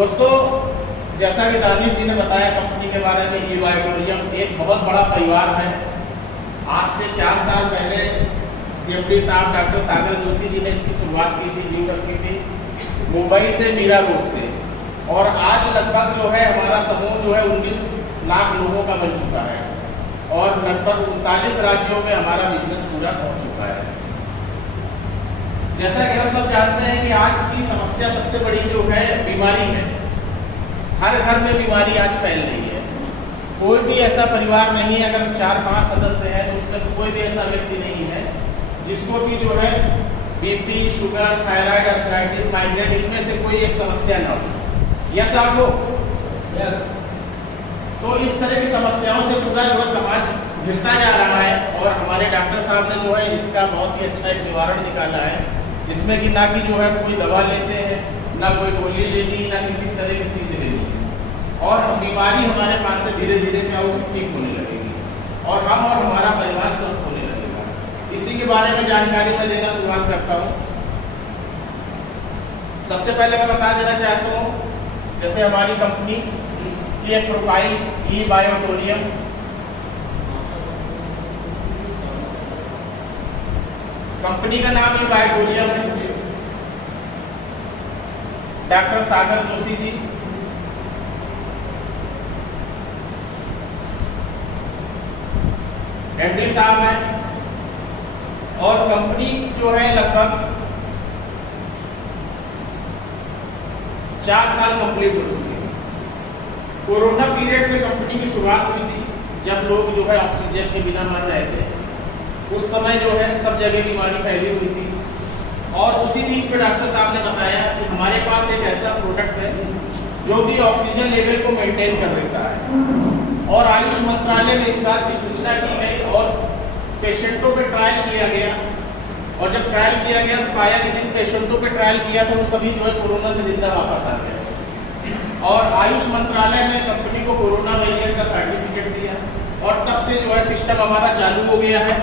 दोस्तों, जैसा कि दानिश जी ने बताया कंपनी के बारे में, ई-बायोटोरियम एक बहुत बड़ा परिवार है। आज से 4 साल पहले CMD साहब डॉक्टर सागर जोशी जी ने इसकी शुरुआत की थी, न्यू करके थी, मुंबई से, मीरा रोड से। और आज लगभग जो है हमारा समूह जो है 19 लाख लोगों का बन चुका है और लगभग 39 राज्यों में हमारा बिजनेस पूरा पहुंच चुका है। जैसा कि हम सब जानते हैं कि आज की समस्या सबसे बड़ी जो है बीमारी है। हर घर में बीमारी आज फैल रही है। कोई भी ऐसा परिवार नहीं है, अगर 4-5 सदस्य हैं तो उसमें से कोई भी ऐसा व्यक्ति नहीं है जिसको भी जो है BP, sugar, thyroid, arthritis, migraine, इनमें से कोई एक समस्या ना हो। यस आप लोग? यस। तो इस तरह की समस्याओं से पूरा जो है समाज घिरता जा रहा है और हमारे डॉक्टर साहब ने जो है इसका बहुत ही अच्छा एक निवारण निकाला है, जिसमें कि ना कि जो है कोई दवा लेते हैं, ना कोई गोली लेनी, ना किसी तरह की चीज़ लेनी, और बीमारी हमारे पास से धीरे धीरे क्या होगी, ठीक होने लगेगी और हम और हमारा परिवार स्वस्थ होने लगेगा। इसी के बारे में जानकारी मैं देना शुरुआत करता हूँ। सबसे पहले मैं बता देना चाहता हूँ, जैसे हमारी कंपनी की एक प्रोफाइल ई-बायोटोरियम, कंपनी का नाम ई-बायोटोरियम है। डॉक्टर सागर जोशी जी, MD साहब हैं और कंपनी जो है लगभग 4 साल कंप्लीट हो चुके हैं। कोरोना पीरियड में कंपनी की शुरुआत हुई थी, जब लोग जो है ऑक्सीजन के बिना मर रहे थे। उस समय जो है सब जगह बीमारी फैली हुई थी और उसी बीच में डॉक्टर साहब ने बताया कि हमारे पास एक ऐसा प्रोडक्ट है जो कि ऑक्सीजन लेवल को मेंटेन कर देता है। और आयुष मंत्रालय में इस बात की सूचना की गई और पेशेंटों पे ट्रायल किया गया। और जब ट्रायल किया गया तो पाया कि जिन पेशेंटों पे ट्रायल किया था वो सभी जो है कोरोना से जिंदा वापस आ गए। और आयुष मंत्रालय ने कंपनी को कोरोना वैरिएंट का सर्टिफिकेट दिया और तब से जो है सिस्टम हमारा चालू हो गया है।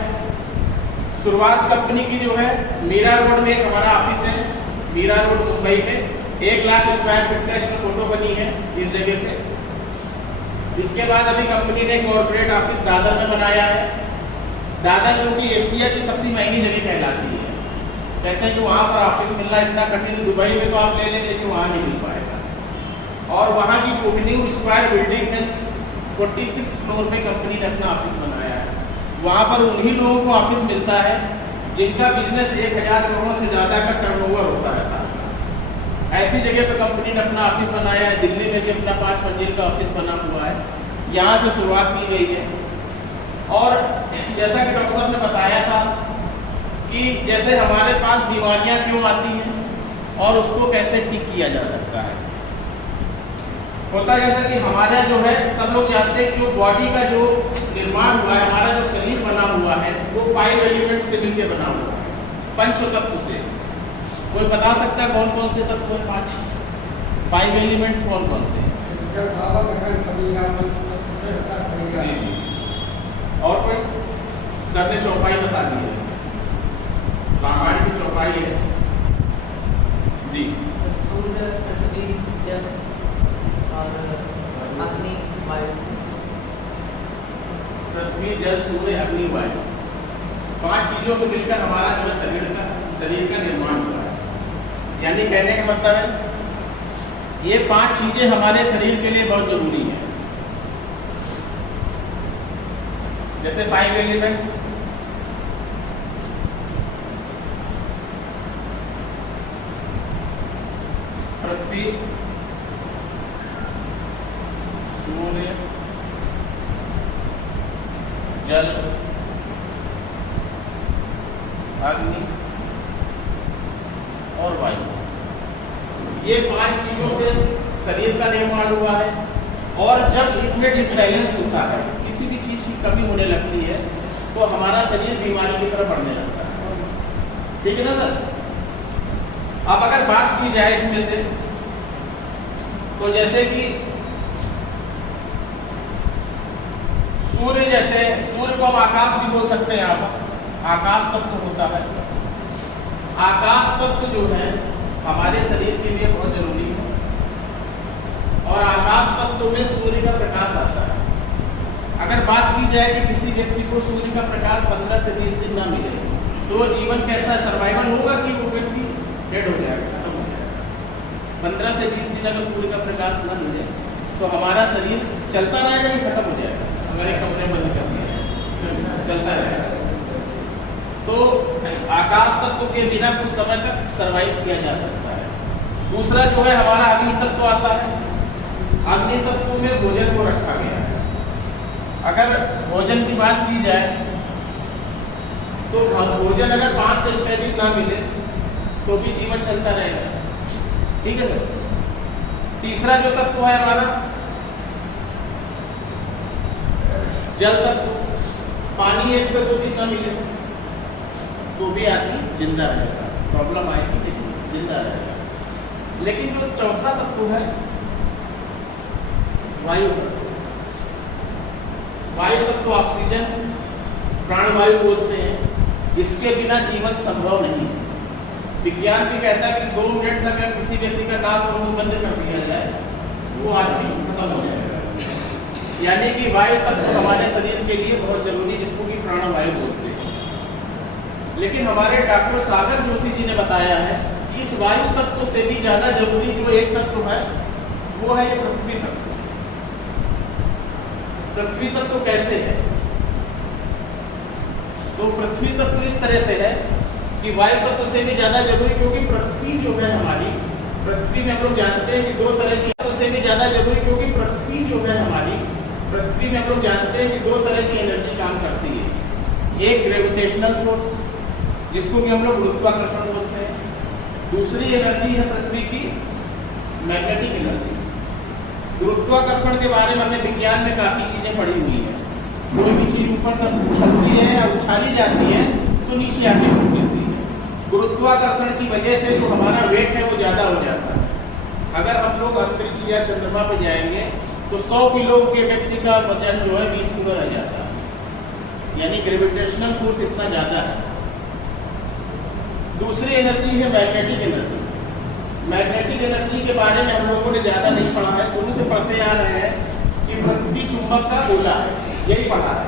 शुरुआत कंपनी की जो है मीरा रोड में एक हमारा ऑफिस है, मीरा रोड मुंबई में 1 लाख स्क्वायर फीट का इसमें फोटो बनी है इस जगह पे। इसके बाद अभी कंपनी ने कॉर्पोरेट ऑफिस दादर में बनाया है। दादर जो कि एशिया की सबसे महंगी जगह कहलाती है। कहते हैं कि वहाँ पर ऑफिस मिलना इतना कठिन, दुबई में तो आप ले लें लेकिन वहाँ नहीं मिल पाएगा। और वहाँ की कोहिनूर स्क्वायर बिल्डिंग में 46 फ्लोर पे कंपनी ने अपना ऑफिस बनाया है। वहाँ पर उन्हीं लोगों को ऑफिस मिलता है जिनका बिजनेस 1000 करोड़ से ज़्यादा का टर्नओवर होता है साल का। ऐसी जगह पे कंपनी ने अपना ऑफिस बनाया है। दिल्ली में भी अपना 5 मंजिल का ऑफिस बना हुआ है, यहाँ से शुरुआत की गई है। और जैसा कि डॉक्टर साहब ने बताया था कि जैसे हमारे पास बीमारियाँ क्यों आती हैं और उसको कैसे ठीक किया जा सकता है। होता कैसा कि हमारा जो है सब लोग जानते हैं कि जो बॉडी का जो निर्माण हुआ है, हमारा जो शरीर बना हुआ है वो 5 एलिमेंट से मिलकर बना हुआ है, 5 तत्व से। कोई बता सकता है कौन कौन से तत्व है? 5 एलिमेंट्स कौन कौन से? और कोई? सर ने चौपाई बता दी है, रामायण की चौपाई है जी। सूर्य, पृथ्वी, जल और अग्नि, वायु। पृथ्वी, जल, सूर्य, अग्नि, वायु, 5 चीजों से मिलकर हमारा जो है शरीर का निर्माण हुआ है। यानी कहने का मतलब है ये 5 चीजें हमारे शरीर के लिए बहुत जरूरी है। जैसे 5 एलिमेंट्स, पृथ्वी, सूर्य, जल, अग्नि और वायु, ये 5 चीजों से शरीर का निर्माण हुआ है। और जब इनमें डिसबैलेंस होता है, किसी भी चीज की कमी होने लगती है, तो हमारा शरीर बीमारी की तरफ बढ़ने लगता है। ठीक है ना सर? अब अगर बात की जाए इसमें से, तो जैसे कि सूर्य को हम आकाश भी बोल सकते हैं। यहाँ पर आकाश तत्व होता है। आकाश तत्व जो है हमारे शरीर के लिए बहुत जरूरी है। और आकाश तत्व में सूर्य का प्रकाश आता है। अगर बात की जाए कि किसी व्यक्ति को सूर्य का प्रकाश 15 से 20 दिन ना मिले तो जीवन कैसा सर्वाइवल होगा कि वो व्यक्ति डेड हो जाएगा, खत्म हो जाएगा। 15 से 20 दिन अगर सूर्य का प्रकाश ना मिले तो हमारा शरीर चलता रहेगा कि खत्म हो जाएगा। अगर एक कमरे बंद कर दिया चलता रहेगा। तो आकाश तत्व के बिना कुछ समय तक सर्वाइव किया जा सकता है। दूसरा जो है हमारा अग्नि तत्व आता है। अग्नि तत्व में भोजन को रखा गया है। अगर भोजन की बात की जाए तो भोजन अगर 5 से 6 दिन ना मिले तो भी जीवन चलता रहेगा। ठीक है सर। तीसरा जो तत्व है हमारा जल तत्व। पानी 1 से 2 दिन ना मिले तो भी आदमी जिंदा रहेगा, प्रॉब्लम आएगी लेकिन जिंदा रहेगा। लेकिन जो चौथा तत्व है वायु तत्व। वायु तत्व ऑक्सीजन, प्राणवायु बोलते हैं। इसके बिना जीवन संभव नहीं है। विज्ञान भी कहता है कि 2 मिनट तक अगर किसी व्यक्ति का नाक और मुंह बंद कर दिया जाए वो आदमी खत्म हो जाएगा। यानी कि वायु तत्व हमारे शरीर के लिए बहुत जरूरी, जिसको कि प्राणवायु बोलते हैं। लेकिन हमारे डॉक्टर सागर जोशी जी ने बताया है कि इस वायु तत्व से भी ज्यादा जरूरी जो एक तत्व है वो है ये पृथ्वी तत्व। पृथ्वी तत्व कैसे है? तो पृथ्वी तत्व इस तरह से है कि वायु तत्व से भी ज्यादा जरूरी, क्योंकि पृथ्वी जो है हमारी, पृथ्वी में हम लोग जानते हैं कि 2 तरह की, तो से भी ज्यादा जरूरी क्योंकि पृथ्वी जो है हमारी, पृथ्वी में हम लोग जानते हैं कि 2 तरह की एनर्जी काम करती है। एक ग्रेविटेशनल फोर्स जिसको कि हम लोग गुरुत्वाकर्षण बोलते हैं। दूसरी एनर्जी है पृथ्वी की मैग्नेटिक एनर्जी। गुरुत्वाकर्षण के बारे में हमने विज्ञान में काफी चीजें पढ़ी हुई हैं। कोई भी चीज ऊपर तक उछलती है या उठाली जाती है तो नीचे आके रुक जाती है। गुरुत्वाकर्षण की वजह से जो हमारा वेट है वो ज्यादा हो जाता है। अगर हम लोग अंतरिक्ष या चंद्रमा पे जाएंगे तो 100 किलो के व्यक्ति का वजन जो है 20 किलो रह जाता है। यानी ग्रेविटेशनल फोर्स इतना ज्यादा है। दूसरी एनर्जी है मैग्नेटिक एनर्जी। मैग्नेटिक एनर्जी के बारे में हम लोगों ने ज्यादा नहीं पढ़ा है, शुरू से पढ़ते आ रहे हैं कि पृथ्वी चुंबक का गोला है, यही पढ़ा है।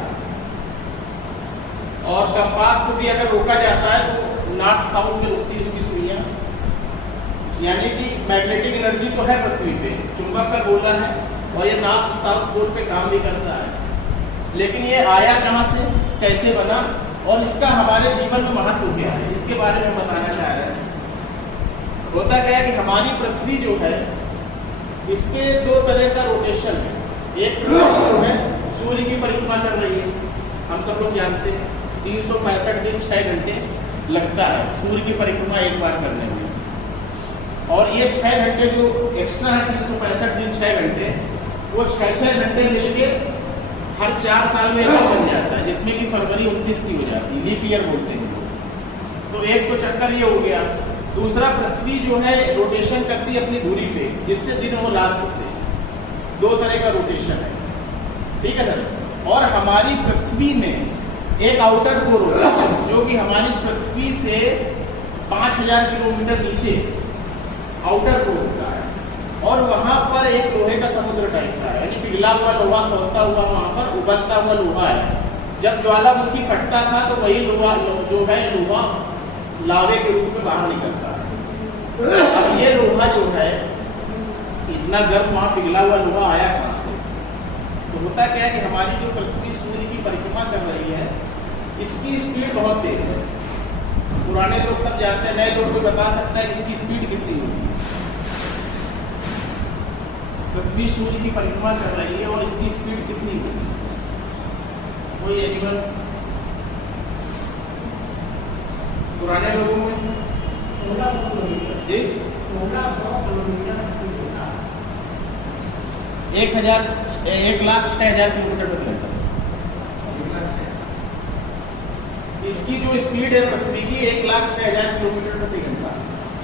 और कंपास को भी अगर रोका जाता है तो नॉर्थ साउथ में रुकती है उसकी सुइयां। यानी कि मैग्नेटिक एनर्जी तो है पृथ्वी पे, चुंबक का गोला है और ये नॉर्थ साउथ पोल पे काम भी करता है। लेकिन ये आया कहाँ से, कैसे बना और इसका हमारे जीवन में महत्व क्या है, इसके बारे में बताना चाह रहे हैं। होता क्या है कि हमारी पृथ्वी जो है इस पे 2 तरह का रोटेशन है। एक पृथ्वी जो है सूर्य की परिक्रमा कर रही है, हम सब लोग जानते हैं 365 दिन 6 घंटे लगता है सूर्य की परिक्रमा एक बार करने में। और ये 6 घंटे जो एक्स्ट्रा है 365 दिन 6 घंटे, वो 6 घंटे मिलके हर 4 साल में एक बन जाता है, जिसमें कि फरवरी 29 की हो जाती है, लीप ईयर बोलते हैं। तो एक तो चक्कर ये हो गया। दूसरा पृथ्वी जो है रोटेशन करती है अपनी धुरी पे, जिससे दिन और रात होते हैं। 2 तरह का रोटेशन है, ठीक है सर। और हमारी पृथ्वी में एक आउटर कोर होता है जो कि हमारी पृथ्वी से 5000 किलोमीटर नीचे आउटर कोर होता है। और वहां पर एक लोहे का समुद्र टाइप का है, यानी पिघला हुआ लोहा खोलता हुआ वहां पर उबलता हुआ लोहा है। जब ज्वालामुखी फटता था तो वही लोहा जो है लोहा लावे के रूप में बाहर निकलता है। अब ये लोहा जो है इतना गर्म वहां पिघला हुआ लोहा आया कहां से? तो होता क्या है कि हमारी जो पृथ्वी सूर्य की परिक्रमा कर रही है इसकी स्पीड बहुत तेज है। पुराने लोग सब जानते हैं, नए लोग को बता सकता है इसकी स्पीड कितनी होगी। पृथ्वी सूर्य की परिक्रमा कर रही है और इसकी स्पीड कितनी होगी? कोई एनिमल पुराने लोगों में जी 1,06,000 किलोमीटर प्रति घंटा। इसकी जो स्पीड है पृथ्वी की 1,06,000 किलोमीटर प्रति घंटा।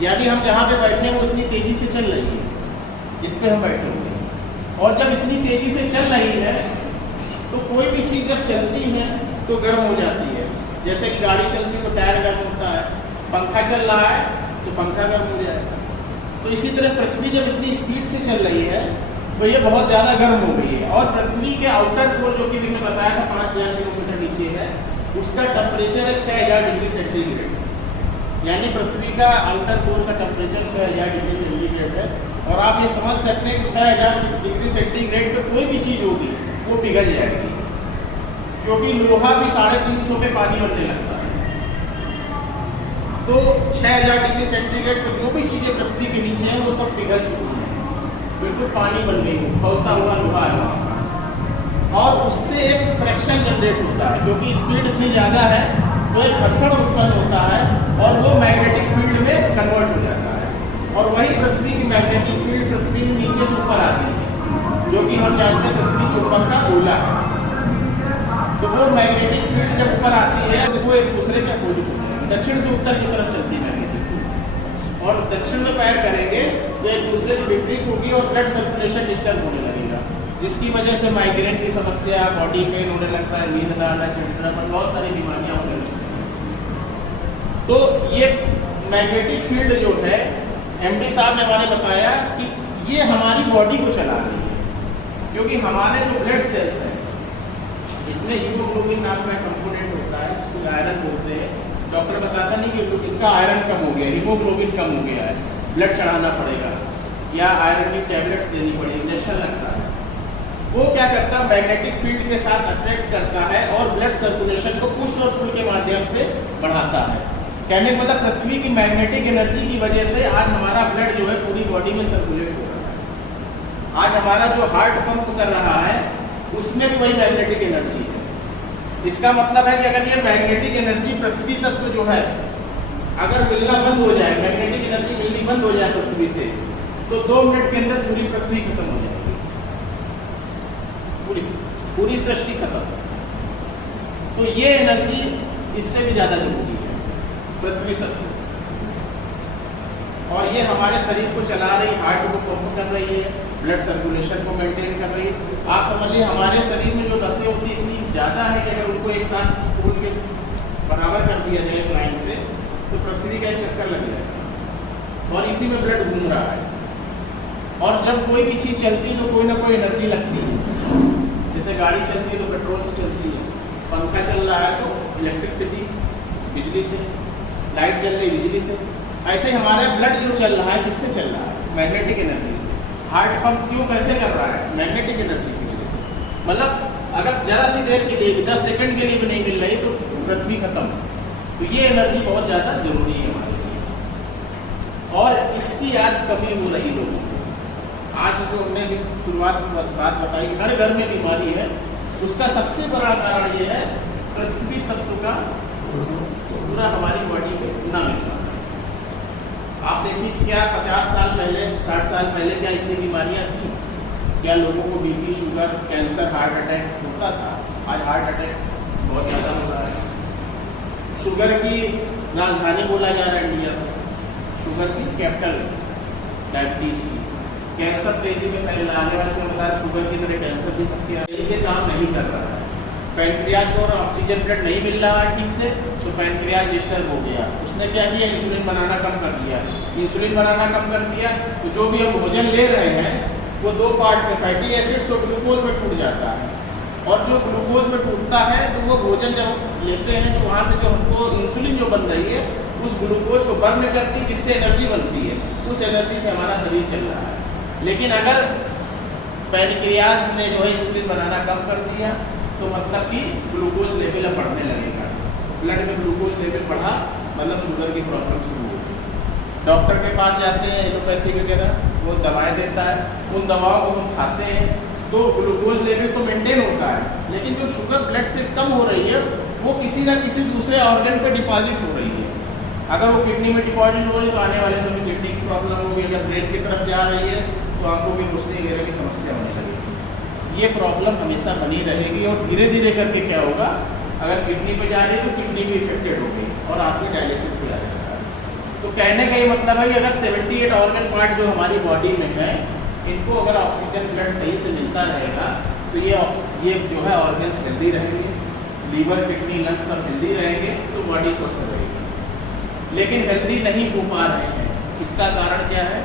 यानी हम जहाँ पे बैठे हैं वो इतनी तेजी से चल रही है जिस पे हम बैठे हुए हैं। और जब इतनी तेजी से चल रही है तो कोई भी चीज जब चलती है तो गर्म हो जाती है। जैसे कि गाड़ी चलती है तो टायर गर्म होता है, पंखा चल रहा है तो पंखा गर्म हो जाएगा। तो इसी तरह पृथ्वी जब इतनी स्पीड से चल रही है तो ये बहुत ज़्यादा गर्म हो गई है। और पृथ्वी के आउटर कोर जो कि मैंने बताया था 5000 किलोमीटर नीचे है, उसका टेम्परेचर है 6000 डिग्री सेंटीग्रेड। यानी पृथ्वी का आउटर कोर का टेम्परेचर 6000 डिग्री सेंटीग्रेड है। और आप ये समझ सकते हैं कि 6000 डिग्री सेंटीग्रेड पे कोई भी चीज़ होगी वो पिघल जाएगी, क्योंकि लोहा भी 350 पे पानी बनने लगता है। तो 6000 डिग्री सेंटीग्रेड पर जो भी चीज़ें पृथ्वी के नीचे हैं वो सब पिघल चुकी हैं, बिल्कुल पानी बन गई है, खौलता हुआ लोहा है वहाँ का। और उससे एक फ्रैक्शन जनरेट होता है, क्योंकि स्पीड इतनी ज़्यादा है तो एक घर्षण उत्पन्न होता है और वो मैग्नेटिक फील्ड में कन्वर्ट हो जाता है। और वही पृथ्वी की मैग्नेटिक फील्ड पृथ्वी में नीचे से ऊपर आती है, जो कि हम जानते हैं पृथ्वी चुंबक का गोला है। तो वो मैग्नेटिक फील्ड जब ऊपर आती है तो वो एक दूसरे के अपोजिट होते हैं, दक्षिण से उत्तर की तरफ चलती है मैग्नेटिक फील्ड। और दक्षिण में पैर करेंगे तो एक दूसरे की विपरीत होगी और ब्लड सर्कुलेशन डिस्टर्ब होने लगेगा, जिसकी वजह से माइग्रेन की समस्या, बॉडी पेन होने लगता है, नींद ना आना, चिड़चिड़ापन, बहुत सारी बीमारियां होने लगती हैं। तो ये मैग्नेटिक फील्ड जो है, एमडी साहब ने हमारे बताया कि ये हमारी बॉडी को चला रही है, क्योंकि हमारे जो ब्लड सेल्स हैं इसमें हीमोग्लोबिन नाम का कंपोनेंट होता है, उसको आयरन बोलते हैं। डॉक्टर बताता नहीं कि इनका आयरन कम हो गया, हीमोग्लोबिन कम हो गया है, ब्लड चढ़ाना पड़ेगा या आयरन की टैबलेट्स देनी पड़ेगी, इंजेक्शन लगता है। वो क्या करता है, मैग्नेटिक फील्ड के साथ अट्रैक्ट करता है और ब्लड सर्कुलेशन को पुश और पुल के माध्यम से बढ़ाता है। कहने का मतलब पृथ्वी की मैग्नेटिक एनर्जी की वजह से आज हमारा ब्लड जो है पूरी बॉडी में सर्कुलेट हो रहा है। आज हमारा जो हार्ट पंप कर रहा है उसमें भी वही मैग्नेटिक एनर्जी है। इसका मतलब है कि अगर ये मैग्नेटिक एनर्जी पृथ्वी तत्व जो है अगर मिलना बंद हो जाए, मैग्नेटिक एनर्जी मिलनी बंद हो जाए पृथ्वी से, तो 2 मिनट के अंदर पूरी पृथ्वी खत्म हो जाएगी, पूरी सृष्टि खत्म। तो ये एनर्जी इससे भी ज्यादा जरूरी है पृथ्वी तत्व। और ये हमारे शरीर को चला रही, हार्ट को पंप कर रही है, ब्लड सर्कुलेशन को मेंटेन कर रही है। आप समझिए हमारे शरीर में जो नसें होती है इतनी ज़्यादा है कि अगर उनको एक साथ खोल के बराबर कर दिया जाए लाइन से तो पृथ्वी का एक चक्कर लग जाएगा और इसी में ब्लड घूम रहा है। और जब कोई भी चीज़ चलती है तो कोई ना कोई एनर्जी लगती है। जैसे गाड़ी चलती है तो पेट्रोल से चलती है, पंखा चल रहा है तो इलेक्ट्रिसिटी बिजली से, लाइट जल रही बिजली से। ऐसे ही हमारा ब्लड जो चल रहा है किससे चल रहा है, मैग्नेटिक एनर्जी से। हार्ट पंप क्यों कैसे कर रहा है, मैग्नेटिक एनर्जी की वजह से। मतलब अगर जरा सी देर के लिए 10 सेकंड के लिए भी नहीं मिल रही तो पृथ्वी खत्म। तो ये एनर्जी बहुत ज़्यादा जरूरी है हमारे लिए और इसकी आज कमी हो रही लोगों को। आज जो हमने शुरुआत में बात बताई हर घर में बीमारी है, उसका सबसे बड़ा कारण ये है पृथ्वी तत्व का पूरा हमारी बॉडी में ना मिलना। आप देखिए कि क्या 50 साल पहले, 60 साल पहले क्या इतनी बीमारियां थी? क्या लोगों को BP, sugar, cancer, heart attack होता था? आज हार्ट अटैक बहुत ज़्यादा हो रहा है। शुगर की राजधानी बोला जा रहा है इंडिया को, शुगर की कैपिटल डायबिटीज की। कैंसर तेजी में फैल रहा है, आने वाले समय बता रहे शुगर की तरह कैंसर भी सबके तेजी से काम नहीं कर रहा है। पैनक्रियाज को ऑक्सीजन ब्लड नहीं मिल रहा है ठीक से तो पैनक्रियाज डिस्टर्ब हो गया। उसने क्या किया, इंसुलिन बनाना कम कर दिया। इंसुलिन बनाना कम कर दिया तो जो भी हम भोजन ले रहे हैं वो 2 पार्ट में, फैटी एसिड्स और ग्लूकोज में टूट जाता है। और जो ग्लूकोज में टूटता है तो वो भोजन जब लेते हैं तो वहाँ से जो हमको इंसुलिन जो बन रही है उस ग्लूकोज को बर्न करती है, जिससे एनर्जी बनती है। उस एनर्जी से हमारा शरीर चल रहा है। लेकिन अगर पैनक्रियाज ने जो है इंसुलिन बनाना कम कर दिया तो मतलब कि ग्लूकोज लेवल अब बढ़ने लगेगा। ब्लड में ग्लूकोज लेवल बढ़ा मतलब शुगर की प्रॉब्लम शुरू होगी। डॉक्टर के पास जाते हैं, एलोपैथी वगैरह, वो दवाएं देता है। उन दवाओं को हम खाते हैं तो ग्लूकोज लेवल तो मेंटेन होता है, लेकिन जो शुगर ब्लड से कम हो रही है वो किसी न किसी दूसरे ऑर्गन पे डिपॉजिट हो रही है। अगर वो किडनी में डिपॉजिट हो रही है तो आने वाले समय किडनी की प्रॉब्लम होगी। अगर ब्रेन की तरफ जा रही है तो आंखों की रोशनी वगैरह की समस्या होने लगेगी। ये प्रॉब्लम हमेशा बनी रहेगी और धीरे धीरे करके क्या होगा, अगर किडनी पे जा रही है तो किडनी भी इफेक्टेड होगी और आदमी डायलिसिस पे आ जाएगा। तो कहने का ये मतलब है कि अगर 78 ऑर्गन पार्ट जो हमारी बॉडी में है इनको अगर ऑक्सीजन ब्लड सही से मिलता रहेगा तो ये जो है ऑर्गन्स हेल्दी रहेंगे, लीवर, किडनी, लंग्स सब हेल्दी रहेंगे तो बॉडी स्वस्थ रहेगी। लेकिन हेल्दी नहीं हो पा रहे हैं, इसका कारण क्या है,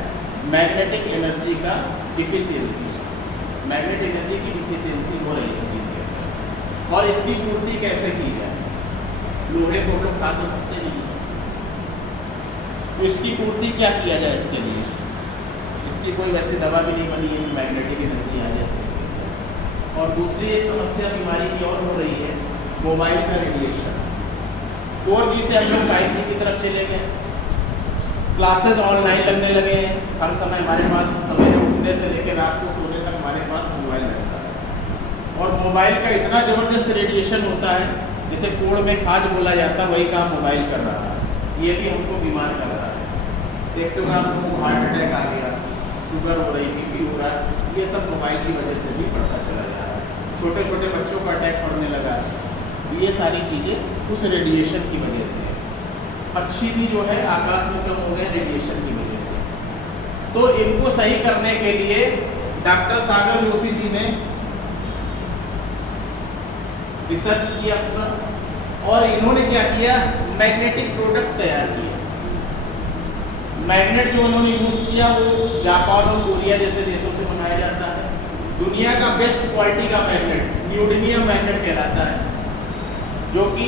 मैग्नेटिक एनर्जी का डिफिशियंसी। मैग्नेटिक एनर्जी की डिफिशियंसी हो रही है शरीर के अंदर, और इसकी पूर्ति कैसे की जाए। लोहे को हम लोग खा तो सकते नहीं, तो इसकी पूर्ति क्या किया जाए इसके लिए। इसकी कोई वैसी दवा भी नहीं बनी है कि मैग्नेटिक एनर्जी आ जाए। और दूसरी एक समस्या बीमारी की और हो रही है, मोबाइल का रेडिएशन। 4G से हम लोग 5G की तरफ चले गए, क्लासेस ऑनलाइन लगने लगे हैं, हर समय हमारे पास सवेरे उठने से लेकर रात को सोने तक हमारे पास मोबाइल रहता है। और मोबाइल का इतना ज़बरदस्त रेडिएशन होता है, जिसे कोड़ में खाज बोला जाता है, वही काम मोबाइल कर रहा है। ये भी हमको बीमार कर रहा है। देखते हो आप लोगों को हार्ट अटैक आ गया, शुगर हो रही, BP हो रहा है, ये सब मोबाइल की वजह से भी पड़ता चला जा रहा है। छोटे छोटे बच्चों को अटैक पड़ने लगा है, ये सारी चीज़ें उस रेडिएशन की वजह से। पक्षी भी जो है आकाश में कम हो गए रेडिएशन की वजह से। तो इनको सही करने के लिए डॉक्टर सागर जोशी जी ने रिसर्च किया पूरा, और इन्होंने क्या किया, मैग्नेटिक प्रोडक्ट तैयार किया। मैग्नेट जो उन्होंने यूज़ किया वो जापान और कोरिया जैसे देशों से मंगाया जाता है। दुनिया का बेस्ट क्वालिटी का मैग्नेट न्यूडीमियम मैग्नेट कहलाता है, जो कि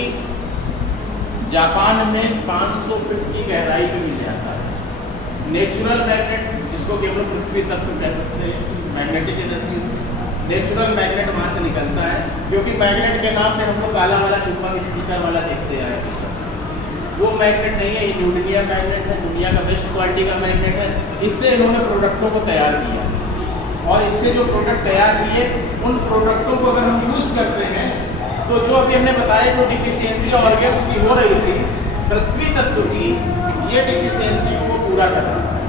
जापान में 500 फीट की गहराई पे मिल जाता है। नेचुरल मैग्नेट, जिसको कि हम लोग पृथ्वी तत्व कह सकते हैं, मैग्नेटिक एनर्जी नेचुरल मैग्नेट वहाँ से निकलता है। क्योंकि मैग्नेट के नाम पे हम लोग काला वाला चुंबक स्पीकर वाला देखते आए, वो मैग्नेट नहीं है, ये न्यूडीमियम मैग्नेट है, दुनिया का बेस्ट क्वालिटी का मैग्नेट है। इससे इन्होंने प्रोडक्टों को तैयार किया, और इससे जो प्रोडक्ट तैयार किए, उन प्रोडक्टों को अगर हम यूज़ करते हैं तो जो अभी हमने बताया जो डिफिशियंसी ऑर्गेन्स की हो रही थी पृथ्वी तत्व की, ये डिफिशियंसी को पूरा कर रहा है।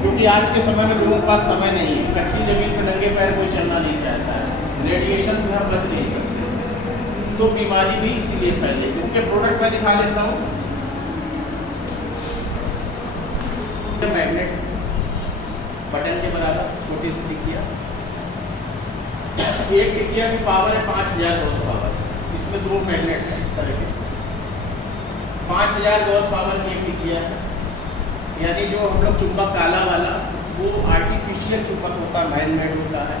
क्योंकि आज के समय में लोगों के पास समय नहीं है, कच्ची जमीन पर नंगे पैर कोई चलना नहीं चाहता है, रेडिएशन से हम बच नहीं सकते, तो बीमारी भी इसीलिए फैले। उनके प्रोडक्ट मैं दिखा देता हूँ। मैग्नेट बटन के बराबर छोटी सी टिकिया, एक टिकिया की पावर है 5000 गॉस पावर। इसमें 2 मैग्नेट है इस तरह के, 5000 गॉस पावर की एक टिकिया है। यानी जो हम लोग चुंबक काला वाला, वो आर्टिफिशियल चुंबक होता है, मैन मेड होता है,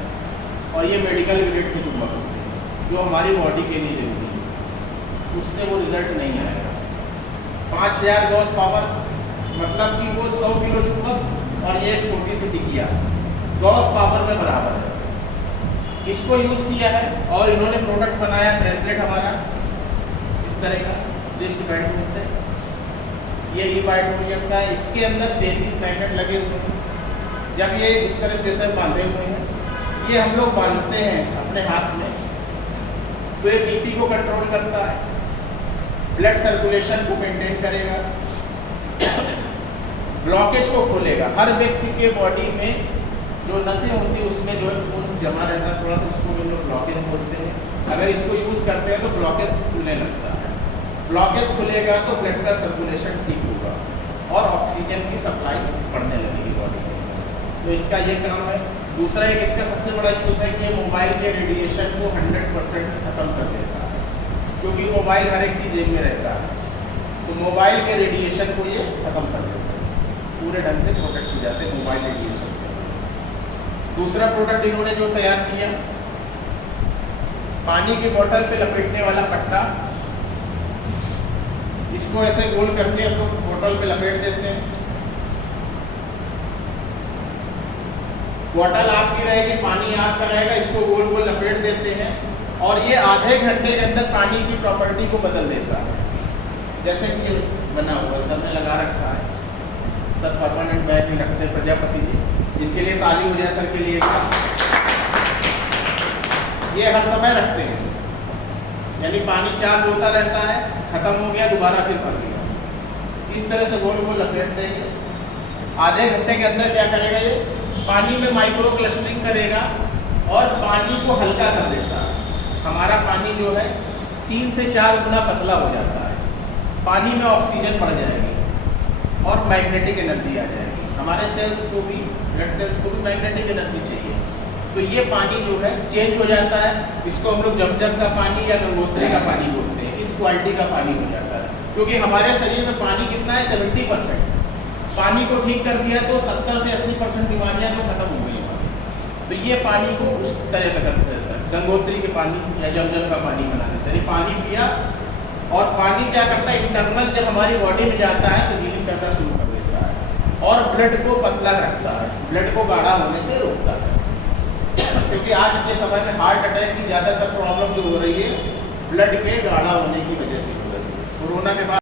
और ये मेडिकल ग्रेड के चुंबक होते हैं जो हमारी बॉडी के लिए जरूरी है, उससे वो रिजल्ट नहीं आएगा। 5000 गॉस पावर मतलब कि वो 100 किलो चुंबक और ये छोटी सी टिकिया गॉस पावर में बराबर है। इसको यूज़ किया है, और इन्होंने प्रोडक्ट बनाया ब्रेसलेट हमारा इस तरह का, रिस्ट बैंड बोलते हैं, ये ई-बाइटोरियम का है। इसके अंदर 33 मैग्नेट लगे हुए हैं। जब ये इस तरह से सब बांधे हुए हैं, ये हम लोग बांधते हैं अपने हाथ में, तो ये BP को कंट्रोल करता है, ब्लड सर्कुलेशन को मेंटेन करेगा, ब्लॉकेज को खोलेगा। हर व्यक्ति के बॉडी में जो नसें होती है उसमें जो है खून जमा रहता है थोड़ा सा, उसको हम लोग ब्लॉकेज बोलते हैं। अगर इसको यूज़ करते हैं तो ब्लॉकेज खुलने लगता है, ब्लॉकेज खुलेगा तो ब्लड का सर्कुलेशन ठीक होगा और ऑक्सीजन की सप्लाई बढ़ने लगेगी बॉडी में। तो इसका ये काम है। दूसरा एक इसका सबसे बड़ा यूज़ है कि ये मोबाइल के रेडिएशन को 100% ख़त्म कर देता है, क्योंकि मोबाइल हर एक की जेब में रहता है, तो मोबाइल के रेडिएशन को ये ख़त्म कर देता है, पूरे ढंग से प्रोटेक्ट हो जाते हैं मोबाइल रेडिएशन से। दूसरा प्रोडक्ट इन्होंने जो तैयार किया, पानी की बोतल पे लपेटने वाला पट्टा, इसको ऐसे गोल करके हम लोग बोतल पे लपेट देते हैं। बोतल आपकी रहेगी, पानी आपका रहेगा, इसको गोल गोल लपेट देते हैं, और ये आधे घंटे के अंदर पानी की प्रॉपर्टी को बदल देता है। जैसे कि ये बना हुआ सर में लगा रखा है, सर परमानेंट बैग में रखते हैं प्रजापति जी, इनके लिए ताली हो जाए सर के लिए। ये हर समय रखते हैं, यानी पानी चार्ज होता रहता है, खत्म हो गया दोबारा फिर भर लिया, इस तरह से गोल गोल लपेट देंगे। आधे घंटे के अंदर क्या करेगा, ये पानी में माइक्रो क्लस्टरिंग करेगा और पानी को हल्का कर देता है। हमारा पानी जो है 3 से 4 गुना पतला हो जाता है, पानी में ऑक्सीजन बढ़ जाएगी और मैग्नेटिक एनर्जी आ जाएगी। हमारे सेल्स को भी, ब्लड सेल्स को भी मैग्नेटिक एनर्जी चाहिए, तो ये पानी जो है चेंज हो जाता है। इसको हम लोग जमजम का पानी या गंगोत्री का पानी बोलते हैं, इस क्वालिटी का पानी हो जाता है। क्योंकि हमारे शरीर में पानी कितना है, 70%। पानी को ठीक कर दिया तो 70 से 80% बीमारियां तो खत्म हो गई हमारी। तो ये पानी को उस तरह का कर देता है, गंगोत्री के पानी या जमजम का पानी बना देता है। यानी पानी पिया और पानी क्या करता है, इंटरनल जब हमारी बॉडी में जाता है तो हीलिंग करना शुरू कर देता है और ब्लड को पतला रखता है, ब्लड को गाढ़ा होने से रोकता है। क्योंकि आज के समय में हार्ट अटैक की ज़्यादातर प्रॉब्लम जो हो रही है ब्लड के गाढ़ा होने की वजह से हो रही है। कोरोना के बाद